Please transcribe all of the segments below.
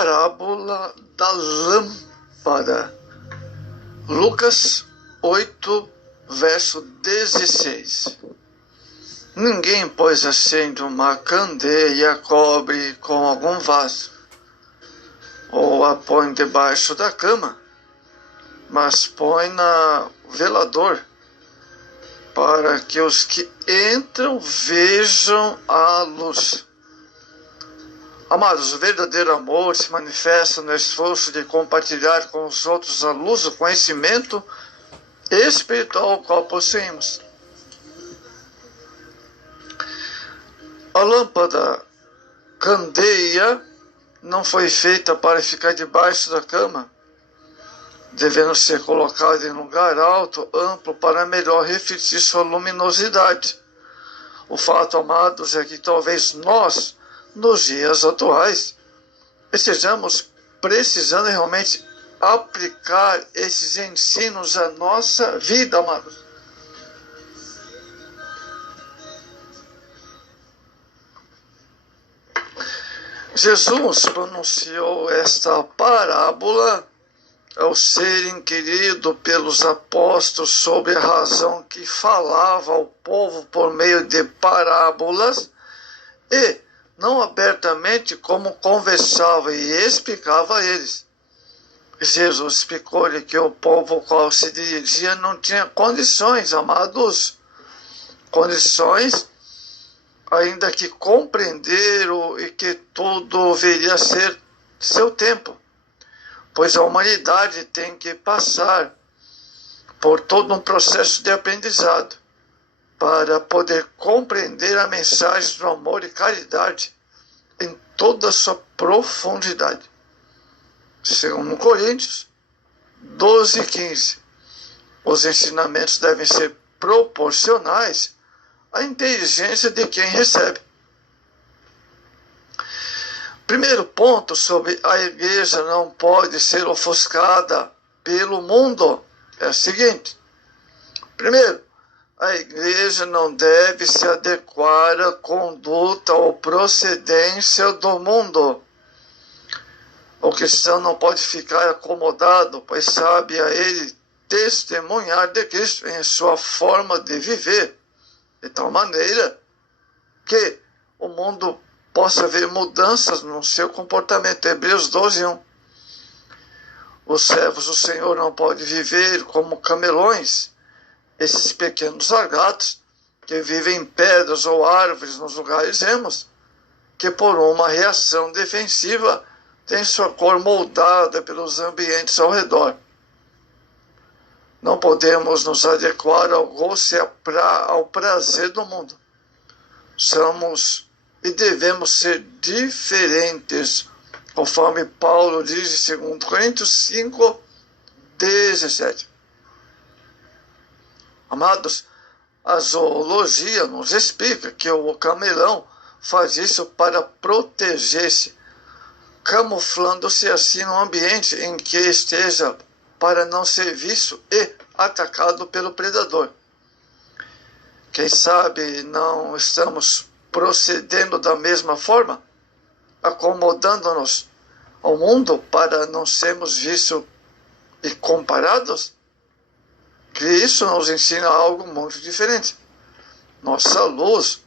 parábola da lâmpada. Lucas 8, verso 16. Ninguém, pois, acende uma candeia, cobre com algum vaso, ou a põe debaixo da cama, mas põe no velador, para que os que entram vejam a luz. Amados, o verdadeiro amor se manifesta no esforço de compartilhar com os outros a luz do conhecimento espiritual o qual possuímos. A lâmpada candeia não foi feita para ficar debaixo da cama, devendo ser colocada em lugar alto, amplo, para melhor refletir sua luminosidade. O fato, amados, é que talvez nós, nos dias atuais, estejamos precisando realmente aplicar esses ensinos à nossa vida, amados. Jesus pronunciou esta parábola ao ser inquirido pelos apóstolos sobre a razão que falava ao povo por meio de parábolas e não abertamente como conversava e explicava a eles. Jesus explicou-lhe que o povo ao qual se dirigia não tinha condições, amados, ainda que compreenderam e que tudo viria a ser seu tempo, pois a humanidade tem que passar por todo um processo de aprendizado para poder compreender a mensagem do amor e caridade em toda a sua profundidade. Segundo Coríntios 12:15, os ensinamentos devem ser proporcionais à inteligência de quem recebe. Primeiro ponto sobre a igreja não pode ser ofuscada pelo mundo é o seguinte. Primeiro, a igreja não deve se adequar à conduta ou procedência do mundo. O cristão não pode ficar acomodado, pois sabe a ele testemunhar de Cristo em sua forma de viver, de tal maneira que o mundo possa ver mudanças no seu comportamento. Hebreus 12:1. Os servos do Senhor não podem viver como camelões, esses pequenos largatos que vivem em pedras ou árvores nos lugares ermos, que por uma reação defensiva tem sua cor moldada pelos ambientes ao redor. Não podemos nos adequar ao gosto e ao prazer do mundo. Somos e devemos ser diferentes, conforme Paulo diz em 2 Coríntios 5:17. Amados, a zoologia nos explica que o camelão faz isso para proteger-se, camuflando-se assim no ambiente em que esteja, para não ser visto e atacado pelo predador. Quem sabe não estamos procedendo da mesma forma, acomodando-nos ao mundo para não sermos vistos e comparados? Cristo nos ensina algo muito diferente. Nossa luz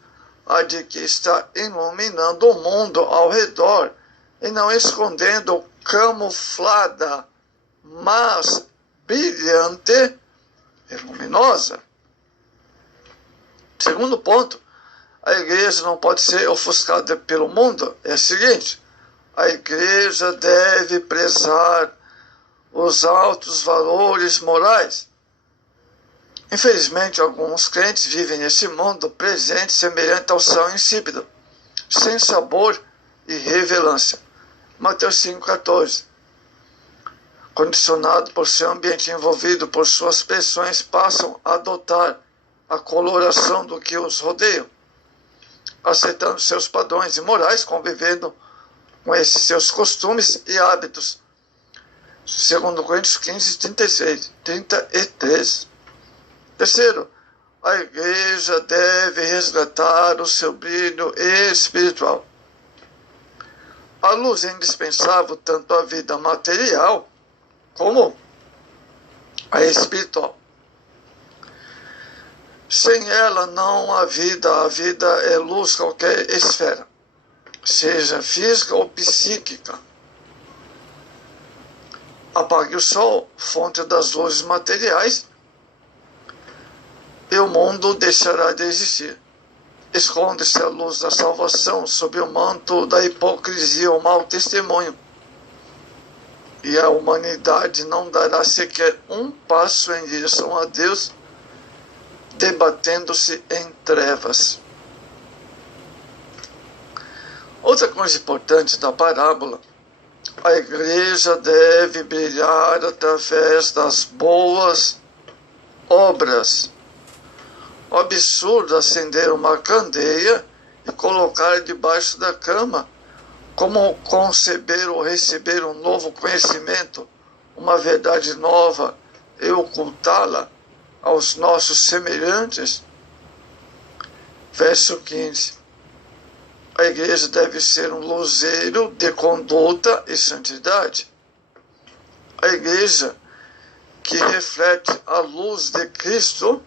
há de que está iluminando o mundo ao redor e não escondendo camuflada, mas brilhante e luminosa. Segundo ponto, a igreja não pode ser ofuscada pelo mundo é o seguinte: a igreja deve prezar os altos valores morais. Infelizmente, alguns crentes vivem nesse mundo presente semelhante ao sal insípido, sem sabor e revelância. Mateus 5:14. Condicionado por seu ambiente envolvido por suas pressões, passam a adotar a coloração do que os rodeia, aceitando seus padrões imorais, convivendo com esses seus costumes e hábitos. 2 Coríntios 15:33. Terceiro, a igreja deve resgatar o seu brilho espiritual. A luz é indispensável tanto à vida material como à espiritual. Sem ela não há vida. A vida é luz qualquer esfera, seja física ou psíquica. Apague o sol, fonte das luzes materiais, e o mundo deixará de existir. Esconde-se a luz da salvação sob o manto da hipocrisia ou mau testemunho, e a humanidade não dará sequer um passo em direção a Deus, debatendo-se em trevas. Outra coisa importante da parábola: a igreja deve brilhar através das boas obras. O absurdo acender uma candeia e colocar debaixo da cama, como conceber ou receber um novo conhecimento, uma verdade nova, e ocultá-la aos nossos semelhantes. Verso 15. A igreja deve ser um luzeiro de conduta e santidade. A igreja que reflete a luz de Cristo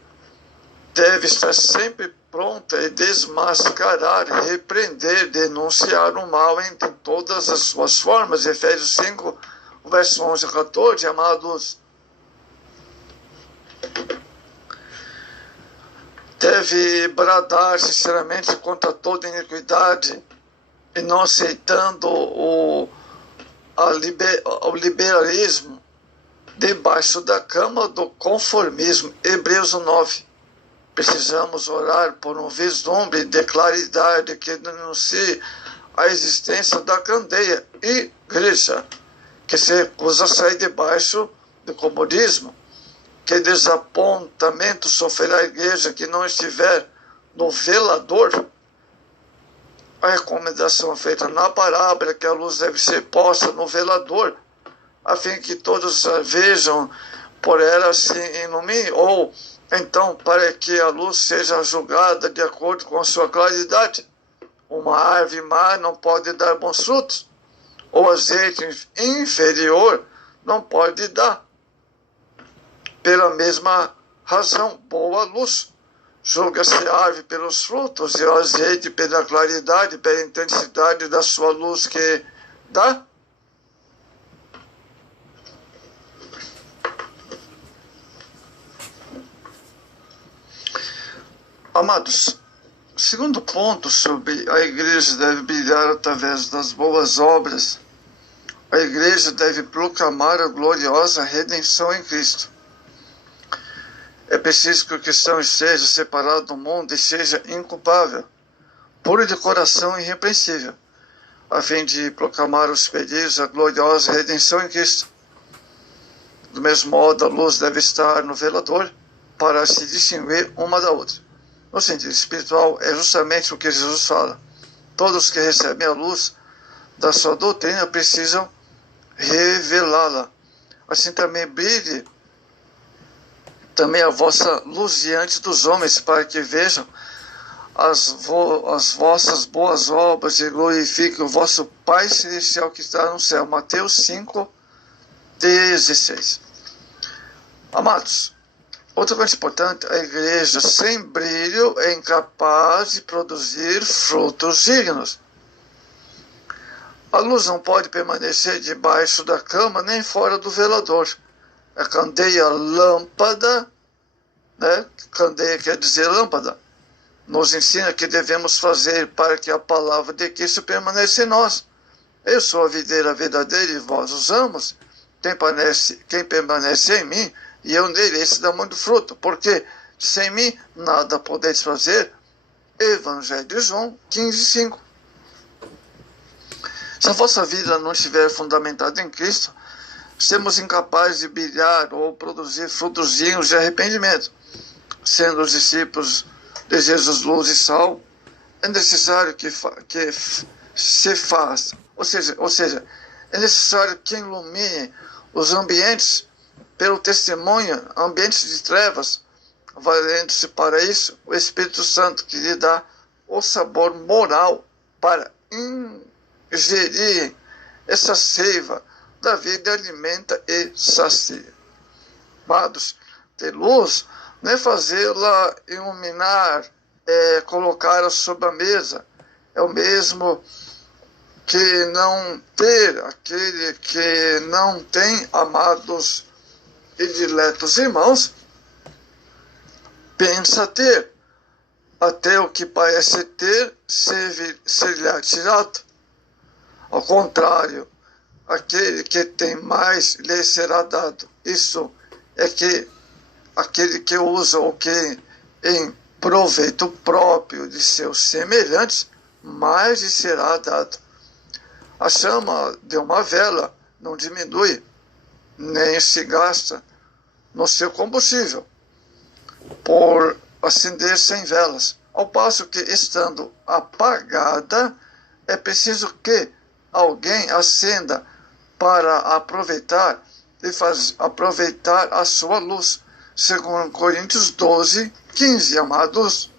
deve estar sempre pronta e desmascarar, repreender, denunciar o mal em todas as suas formas. Efésios 5, verso 11 a 14, amados. Deve bradar sinceramente contra toda iniquidade e não aceitando o liberalismo debaixo da cama do conformismo. Hebreus 9. Precisamos orar por um vislumbre de claridade que denuncie a existência da candeia. Igreja que se recusa a sair debaixo do comodismo. Que desapontamento sofrerá a igreja que não estiver no velador? A recomendação feita na parábola é que a luz deve ser posta no velador, a fim que todos vejam por ela se ilumine, ou então para que a luz seja julgada de acordo com a sua claridade. Uma árvore má não pode dar bons frutos, ou azeite inferior não pode dar. Pela mesma razão, boa luz julga-se a árvore pelos frutos, e o azeite pela claridade, pela intensidade da sua luz que dá. Amados, segundo ponto sobre a igreja deve brilhar através das boas obras. A igreja deve proclamar a gloriosa redenção em Cristo. É preciso que o cristão esteja separado do mundo e seja inculpável, puro de coração e irrepreensível, a fim de proclamar aos perdidos a gloriosa redenção em Cristo. Do mesmo modo, a luz deve estar no velador para se distinguir uma da outra. No sentido espiritual, é justamente o que Jesus fala: todos que recebem a luz da sua doutrina precisam revelá-la. Assim também brilhe também a vossa luz diante dos homens, para que vejam as vossas boas obras e glorifiquem o vosso Pai Celestial que está no céu. Mateus 5, 16. Amados, outra coisa importante: a igreja sem brilho é incapaz de produzir frutos dignos. A luz não pode permanecer debaixo da cama nem fora do velador. A candeia lâmpada, né? Candeia quer dizer lâmpada, nos ensina que devemos fazer para que a palavra de Cristo permaneça em nós. Eu sou a videira verdadeira e vós os ramos. Quem permanece em mim e eu nele, esse dá muito fruto, porque sem mim nada podeis fazer. Evangelho de João 15:5. Se a vossa vida não estiver fundamentada em Cristo, seremos incapazes de brilhar ou produzir frutos dignos de arrependimento. Sendo os discípulos de Jesus luz e sal, é necessário que se faça, ou seja, é necessário que ilumine os ambientes pelo testemunho, ambientes de trevas, valendo-se para isso o Espírito Santo, que lhe dá o sabor moral para gerir essa seiva da vida, alimenta e sacia. Amados, ter luz não é fazê-la iluminar, é colocar-a sobre a mesa. É o mesmo que não ter, aquele que não tem, amados e diletos irmãos, pensa ter. Até o que parece ter ser-lhe tirado. Ao contrário, aquele que tem mais lhe será dado. Isso é que aquele que usa o que em proveito próprio de seus semelhantes, mais lhe será dado. A chama de uma vela não diminui, nem se gasta no seu combustível, por acender sem velas, ao passo que, estando apagada, é preciso que alguém acenda para aproveitar a sua luz, segundo Coríntios 12, 15, amados.